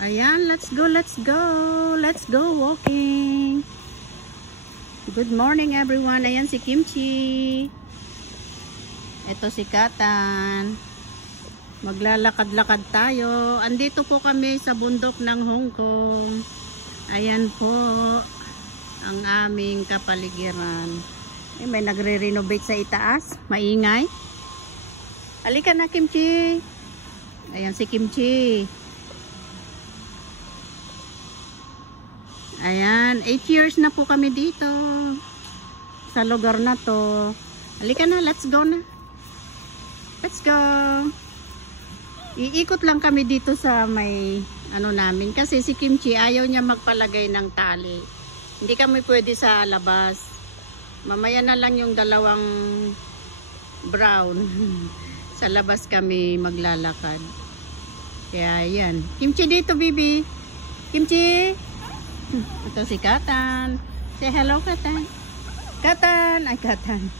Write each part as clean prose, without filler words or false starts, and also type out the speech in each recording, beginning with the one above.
Ayan, let's go, let's go. Let's go walking. Good morning everyone. Ayan si Kimchi. Ito si Katan. Maglalakad-lakad tayo. Andito po kami sa bundok ng Hong Kong. Ayan po ang aming kapaligiran. May nagre-renovate sa itaas. Maingay. Halika na Kimchi. Ayan si Kimchi. Ayan, 8 years na po kami dito sa lugar na to. Halika na, let's go na. Let's go. Iikot lang kami dito sa may ano namin kasi si Kimchi ayaw niya magpalagay ng tali. Hindi kami pwede sa labas. Mamaya na lang yung dalawang brown. Sa labas kami maglalakad. Kaya yan. Kimchi dito, baby. Kimchi. Ito si Katan. Say hello, Katan. Katan. Ay, Katan.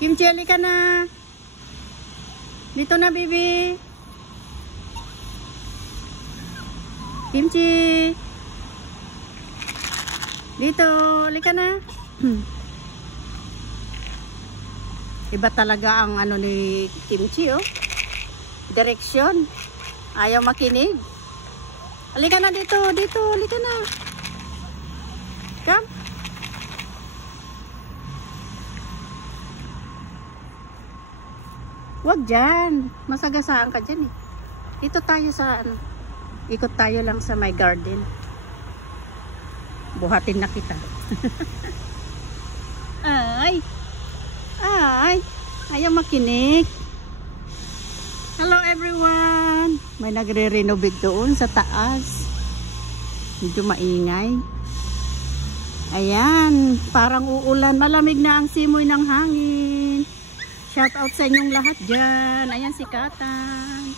Kimchi, halika na. Dito na, baby. Kimchi. Dito. Halika na. Iba talaga ang ano ni Kimchi, oh. Direksyon. Ayaw makinig. Halika na dito, dito, halika na. Come. Wag dyan. Masagasaan ka dyan eh. Dito tayo sa ano. Ikot tayo lang sa my garden. Buhatin na kita. Ay. Ay. Ayaw makinig. Hello everyone! May nagre-renovate doon sa taas. Medyo maingay. Ayan, parang uulan. Malamig na ang simoy ng hangin. Shout out sa inyong lahat dyan. Ayan si Katan.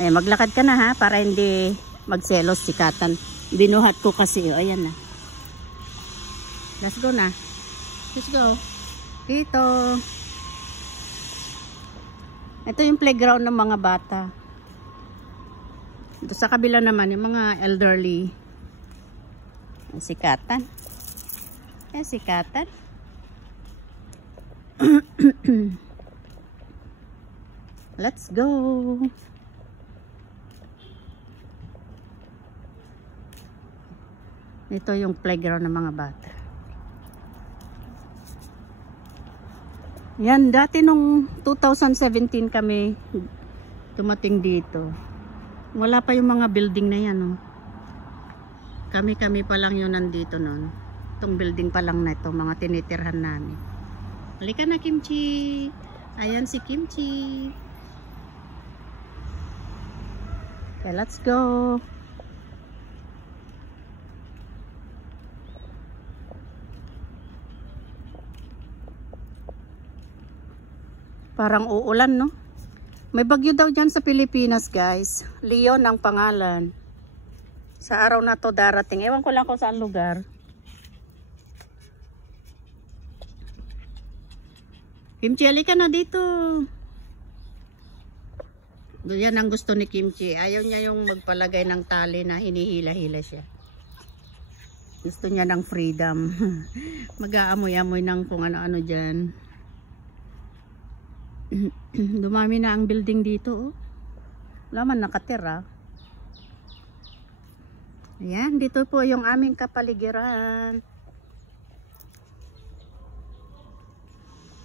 Ayan, maglakad ka na ha para hindi magselos si Katan. Binuhat ko kasi. Oh, ayan na. Let's go na. Let's go. Dito. Ito yung playground ng mga bata. Ito sa kabila naman yung mga elderly. Si Katan. Si Katan. Let's go. Ito yung playground ng mga bata. Yan, dati nung 2017 kami tumating dito. Wala pa yung mga building na yan. Oh. Kami pa lang yun nandito nun. Itong building pa lang na ito, mga tinitirhan namin. Halika na Kimchi. Ayan si Kimchi. Okay, let's go. Parang uulan, no? May bagyo daw dyan sa Pilipinas, guys. Leon ang pangalan. Sa araw na to darating. Ewan ko lang kung saan lugar. Kimchi, halika na dito. Yan ang gusto ni Kimchi. Ayaw niya yung magpalagay ng tali na hinihila-hila siya. Gusto niya ng freedom. Mag-aamoy-amoy ng kung ano-ano dyan. Dumami na ang building dito, oh. Wala man nakatira. Ayan, dito po yung aming kapaligiran.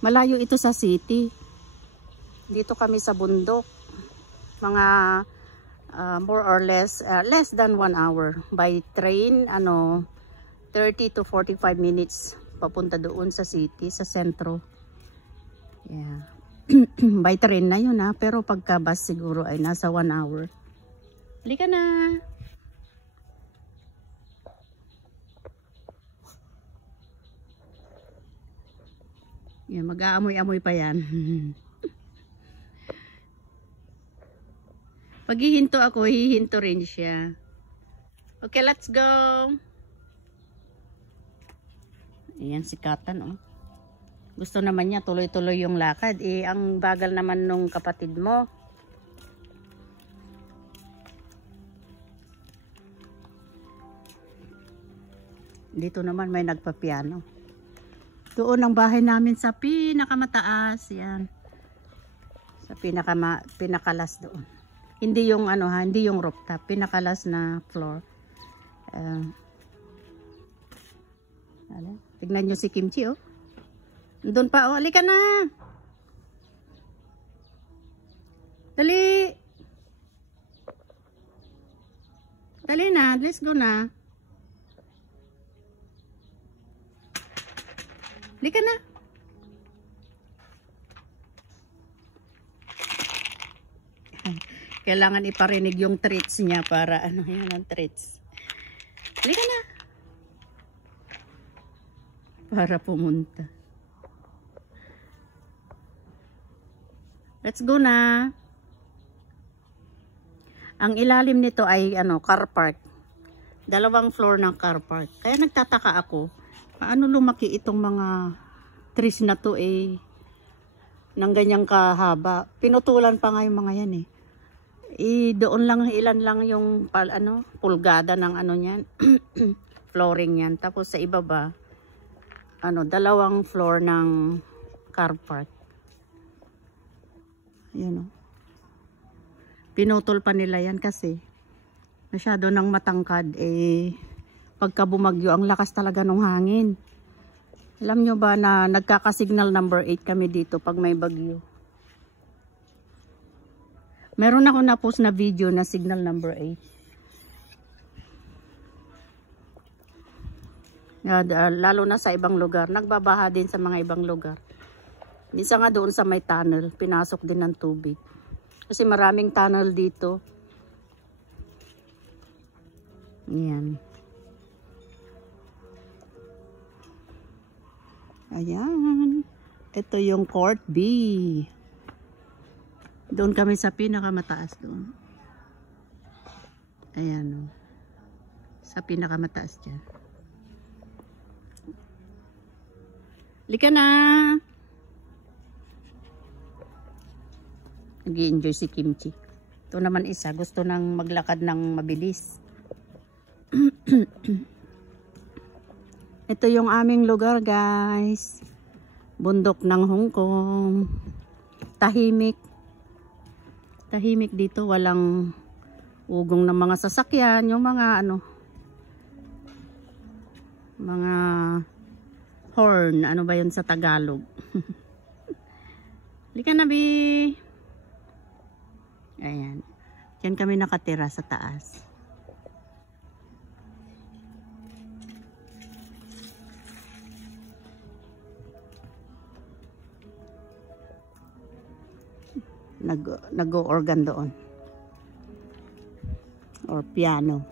Malayo ito sa city. Dito kami sa bundok. Mga more or less less than 1 hour by train, 30 to 45 minutes papunta doon sa city, sa sentro. Yeah. By train na yun ha, pero pagka bus siguro ay nasa 1 hour. Halika na. Yan, mag-aamoy-amoy pa yan. Pag hihinto ako, hihinto rin siya. Okay, let's go. Ayan si Katan, oh. Gusto naman niya tuloy-tuloy yung lakad. Eh, ang bagal naman nung kapatid mo. Dito naman may nagpapiano. Doon ang bahay namin sa pinakamataas. Yan. Sa pinakalas doon. Hindi yung ano ha, hindi yung rooftop. Pinakalas na floor. Tignan nyo si Kimchi oh. Doon pa oh. Halika na. Dali. Dali na. Let's go na. Halika na. Kailangan iparinig yung treats niya para ano yan ang treats. Halika na. Para pumunta. Let's go na. Ang ilalim nito ay ano, car park. 2 floor ng car park. Kaya nagtataka ako. Paano lumaki itong mga trees na to eh ng ganyang kahaba. Pinutulan pa nga yung mga yan eh. Doon lang ilan lang yung pulgada ng ano niyan. Flooring yan. Tapos sa ibaba ano 2 floor ng car park. Yan oh. Pinutol pa nila yan kasi masyado nang matangkad eh. Pagka bumagyo, ang lakas talaga ng hangin. Alam nyo ba na nagkaka-signal number 8 kami dito pag may bagyo? Meron ako na-post na video na signal number 8. Lalo na sa ibang lugar. Nagbabaha din sa mga ibang lugar. Minsan nga doon sa may tunnel, pinasok din ng tubig. Kasi maraming tunnel dito. Yan. Ayan. Ito yung Court B. Doon kami sa pinakamataas doon. Ayan o. Sa pinakamataas dyan. Lika na. Nag-i-enjoy si Kimchi. Ito naman isa. Gusto nang maglakad ng mabilis. Ito yung aming lugar guys. Bundok ng Hong Kong. Tahimik. Tahimik dito. Walang ugong ng mga sasakyan. Yung mga ano. Mga horn. Ano ba yun sa Tagalog? Lika na bi. Ayan. Diyan kami nakatira sa taas. Nag-organ doon or piano.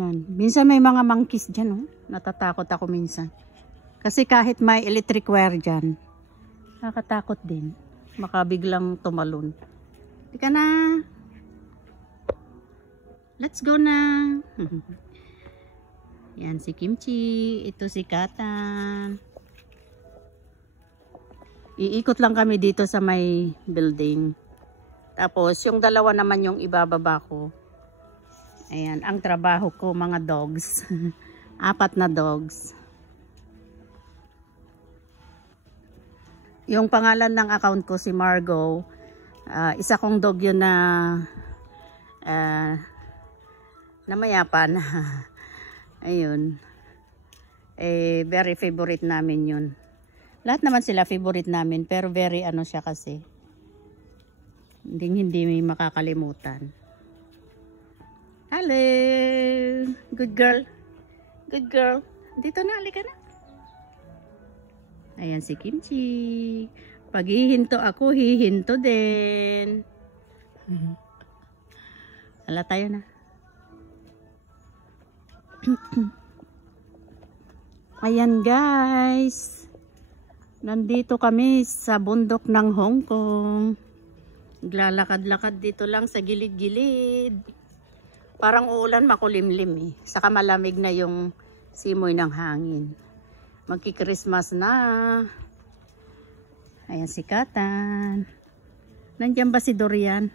Yan. Minsan may mga monkeys dyan oh. Natatakot ako minsan kasi kahit may electric wire dyan nakatakot din, makabiglang tumalon. Ika na, let's go na. Yan si Kimchi, ito si Katan. Iikot lang kami dito sa may building. Tapos yung dalawa naman yung ibababa ko. Ayan, ang trabaho ko mga dogs. 4 na dogs. Yung pangalan ng account ko si Margo. Isa kong dog yun na namayapan. Ayun. Very favorite namin yun. Lahat naman sila favorite namin, pero very ano siya kasi. Hindi may makakalimutan. Hello! Good girl. Good girl. Dito na, halika na. Ayan si Kimchi. Pag hihinto ako, hihinto din. Hala tayo na. Ayan guys. Nandito kami sa bundok ng Hong Kong. Naglalakad-lakad dito lang sa gilid-gilid. Parang uulan, makulimlim eh. Saka malamig na yung simoy ng hangin. Magki-Christmas na. Ayan si Katan. Nandiyan ba si Dorian?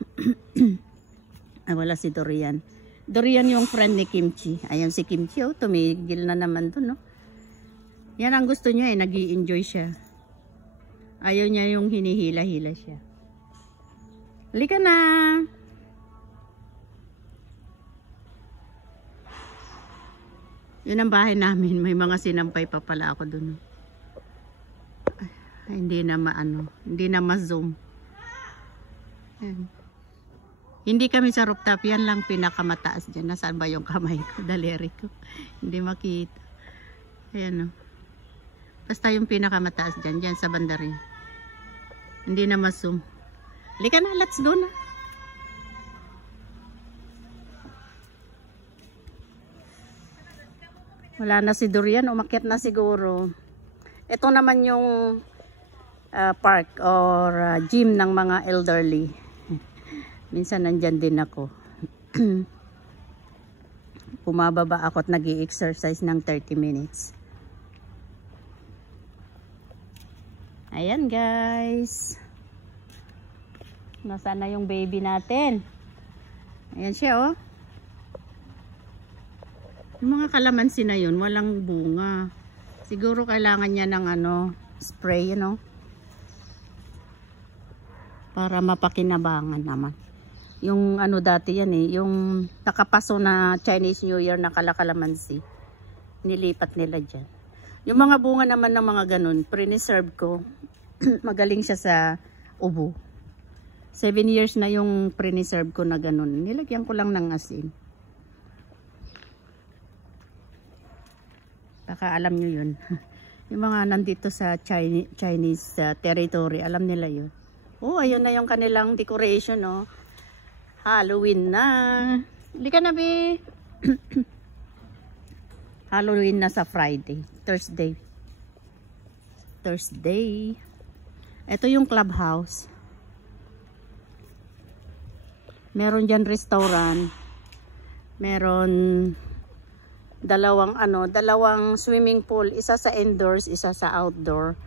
Ay, wala si Dorian. Dorian yung friend ni Kimchi. Ayan si Kimchi. Oh, tumigil na naman doon. No? Yan ang gusto niya eh. Nag-i-enjoy siya. Ayaw niya yung hinihila-hila siya. Halika na. Yun ang bahay namin. May mga sinampay pa pala ako doon. Ay, hindi na maano. Hindi na ma-zoom. Ayan. Hindi kami sa rooftop. Yan lang pinakamataas dyan. Nasaan ba yung kamay ko? Daliri ko. Hindi makita. Ayan o. Basta yung pinakamataas dyan. Dyan sa banda rin. Hindi na ma-zoom. Halika na. Let's go na. Wala na si Dorian, umakyat na siguro. Ito naman yung park or gym ng mga elderly. Minsan nandyan din ako. Pumababa ako at nag-i-exercise ng 30 minutes. Ayan guys. Nasaan na yung baby natin? Ayan siya oh. Yung mga kalamansi na yun, walang bunga. Siguro kailangan niya ng ano, spray, you know, para mapakinabangan naman. Yung ano dati yan eh, yung nakapaso na Chinese New Year na kalamansi. Nilipat nila dyan. Yung mga bunga naman ng mga ganun, pre-reserve ko. Magaling siya sa ubo. 7 years na yung pre-reserve ko na ganun. Nilagyan ko lang ng asin. Baka alam nyo yun. Yung mga nandito sa Chinese territory, alam nila yun. Oh, ayun na yung kanilang decoration, oh. Halloween na. Hindi ka na, be. Halloween na sa Friday. Thursday. Ito yung clubhouse. Meron dyan restaurant. Meron dalawang swimming pool, isa sa indoors, isa sa outdoor.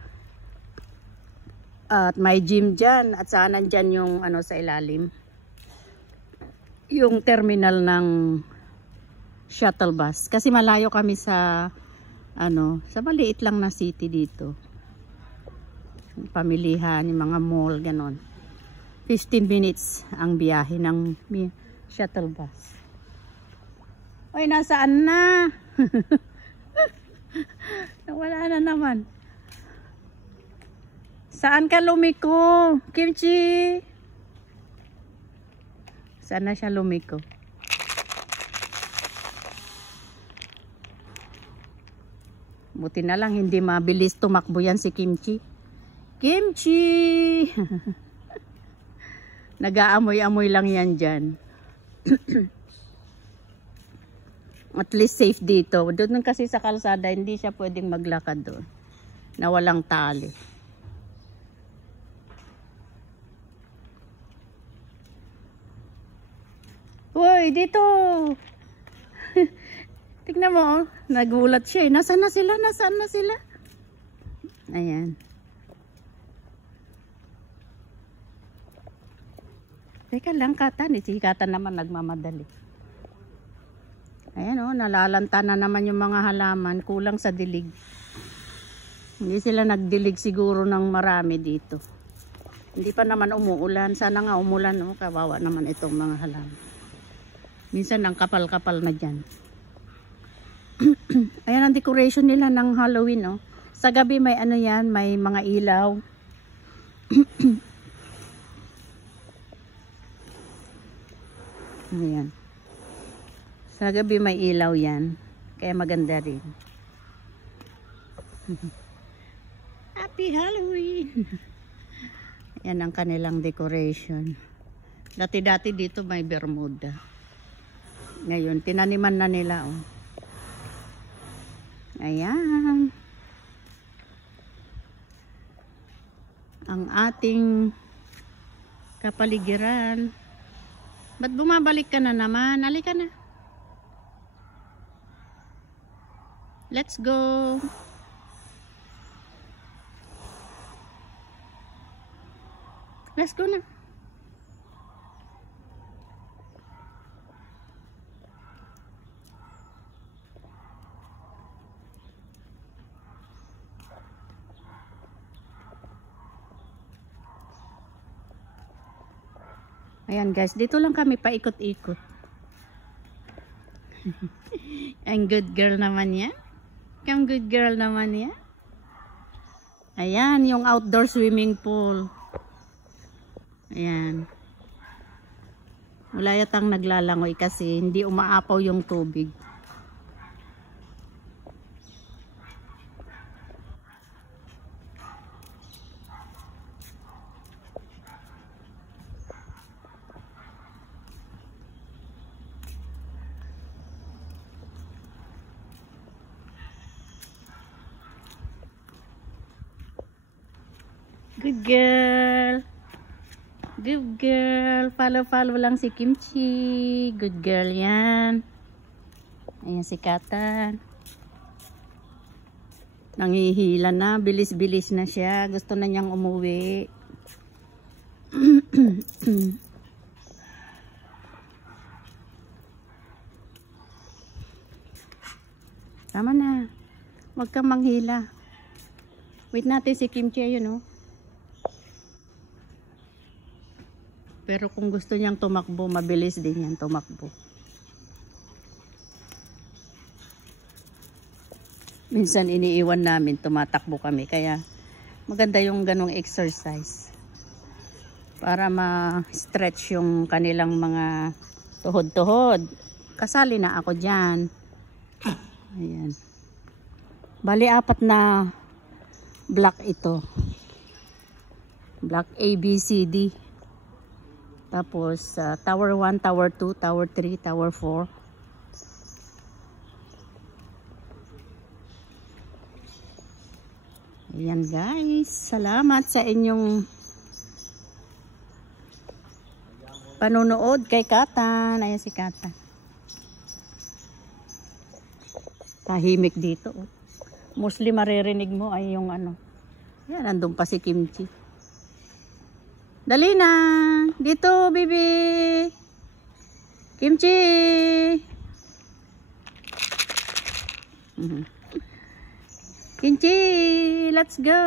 At may gym dyan at saan nandyan yung ano sa ilalim. Yung terminal ng shuttle bus. Kasi malayo kami sa sa maliit lang na city dito. Pamilihan, yung mga mall, ganon. 15 minutes ang biyahe ng shuttle bus. Oy, nasaan na? Nawala na naman. Saan ka lumiko? Kimchi? Saan na siya lumiko? Buti na lang hindi mabilis tumakbo yan si Kimchi. Kimchi! Nag-aamoy-amoy lang yan dyan. At least safe dito. Doon kasi sa kalsada, hindi siya pwedeng maglakad doon na walang tali. Uy, dito! Tignan mo, oh. Nagulat siya eh. Nasaan na sila? Nasaan na sila? Ayan. Teka lang, Katan. Si Katan naman nagmamadali. Ayan o, nalalanta na naman yung mga halaman. Kulang sa dilig. Hindi sila nagdilig siguro ng marami dito. Hindi pa naman umuulan. Sana nga umulan o. Kawawa naman itong mga halaman. Minsan ang kapal-kapal na dyan. Ayan ang decoration nila ng Halloween o. Sa gabi may ano yan, may mga ilaw. Ayan. Sa gabi may ilaw yan. Kaya maganda rin. Happy Halloween! Yan ang kanilang decoration. Dati-dati dito may Bermuda. Ngayon, tinaniman na nila. Oh. Ayan. Ang ating kapaligiran. Ba't bumabalik ka na naman? Halika na. Let's go. Let's go na. Ayan guys, dito lang kami paikot-ikot. Ang good girl naman yan. Ang good girl naman yan. Ayan, yung outdoor swimming pool. Ayan. Wala yatang naglalangoy kasi hindi umaapaw yung tubig. Good girl. Good girl. Follow lang si Kimchi. Good girl yan. Ayan si Katan. Nangihila na. Bilis-bilis na siya. Gusto na niyang umuwi. Tama na. Huwag kang manghila. Wait natin si Kimchi. Ayun oh. Pero kung gusto niyang tumakbo, mabilis din yan tumakbo. Minsan iniiwan namin, tumatakbo kami. Kaya maganda yung ganong exercise. Para ma-stretch yung kanilang mga tuhod-tuhod. Kasali na ako dyan. Ayan. Bali, 4 na block ito. Block A, B, C, D. Tapos, Tower 1, Tower 2, Tower 3, Tower 4. Ayan guys. Salamat sa inyong panonood kay Katan. Ayan si Katan. Tahimik dito. Oh. Mostly maririnig mo ay yung ano. Yan, nandun pa si Kimchi. Dali na. Dito, baby. Kimchi. Kimchi, let's go.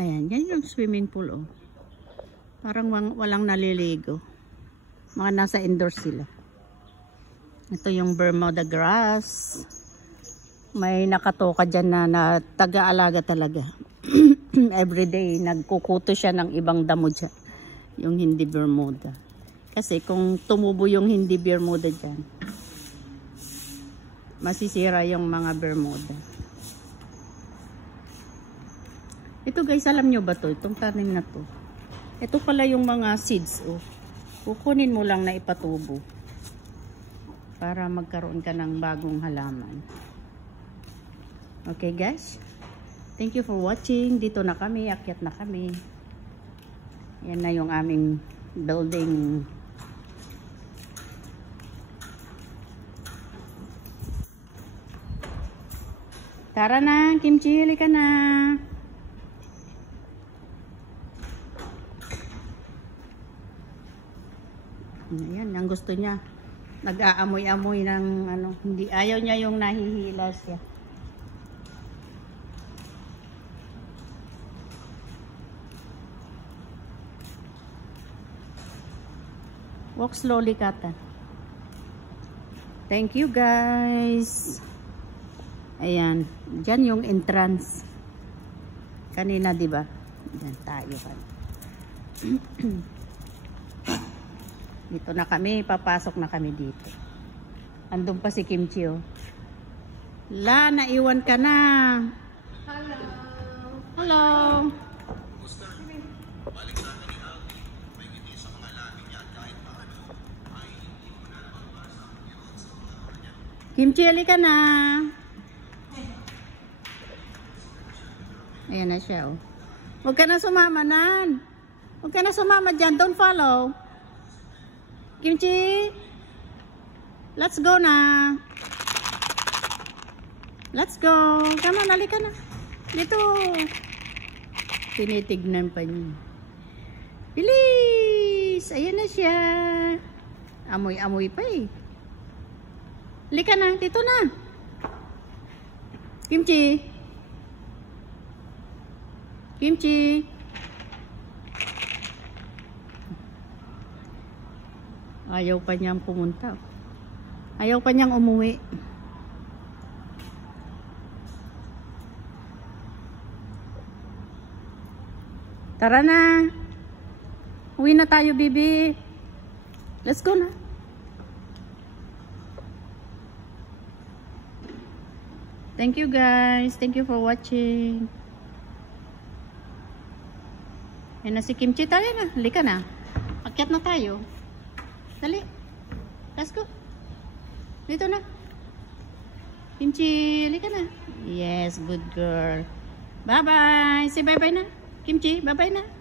Ayan, yan yung swimming pool, oh. Parang walang naliligo. Mga nasa indoors sila. Ito yung Bermuda grass. May nakatoka dyan na taga-alaga talaga. Everyday, nagkukuto siya ng ibang damo dyan. Yung hindi Bermuda. Kasi kung tumubo yung hindi Bermuda dyan, masisira yung mga Bermuda. Ito guys, alam nyo ba to? Itong tanim na to. Ito pala yung mga seeds. Oh. Kukunin mo lang na ipatubo. Para magkaroon ka ng bagong halaman. Okay guys, thank you for watching. Dito na kami, akyat na kami. Yan na yung aming building. Tara na, Kimchi, halika na. Ayan, ang gusto niya. Nag-aamoy-amoy ng ano, hindi ayaw niya yung nahihila siya. Walk slowly, Kata. Thank you, guys. Ayan. Diyan yung entrance. Kanina, di ba? Diyan tayo. Dito na kami. Papasok na kami dito. Andun pa si Kimchi, oh. La, naiwan ka na. Hello. Hello. Kimchi, halika na. Ayan na siya, oh. Huwag ka na sumama, Nan. Huwag ka na sumama dyan. Don't follow. Kimchi, let's go na. Let's go. Come on, halika na. Dito. Tinitignan pa niya. Bilis! Ayan na siya. Amoy-amoy pa eh. Halika na. Dito na. Kimchi. Kimchi. Ayaw pa niyang pumunta. Ayaw pa niyang umuwi. Tara na. Uwi na tayo, bibi. Let's go na. Thank you guys. Thank you for watching. Yan na si Kimchi. Tara na. Halika na. Akyat na tayo. Dali. Let's go. Dito na. Kimchi, halika na. Yes, good girl. Bye-bye. Say bye-bye na. Kimchi, bye-bye na.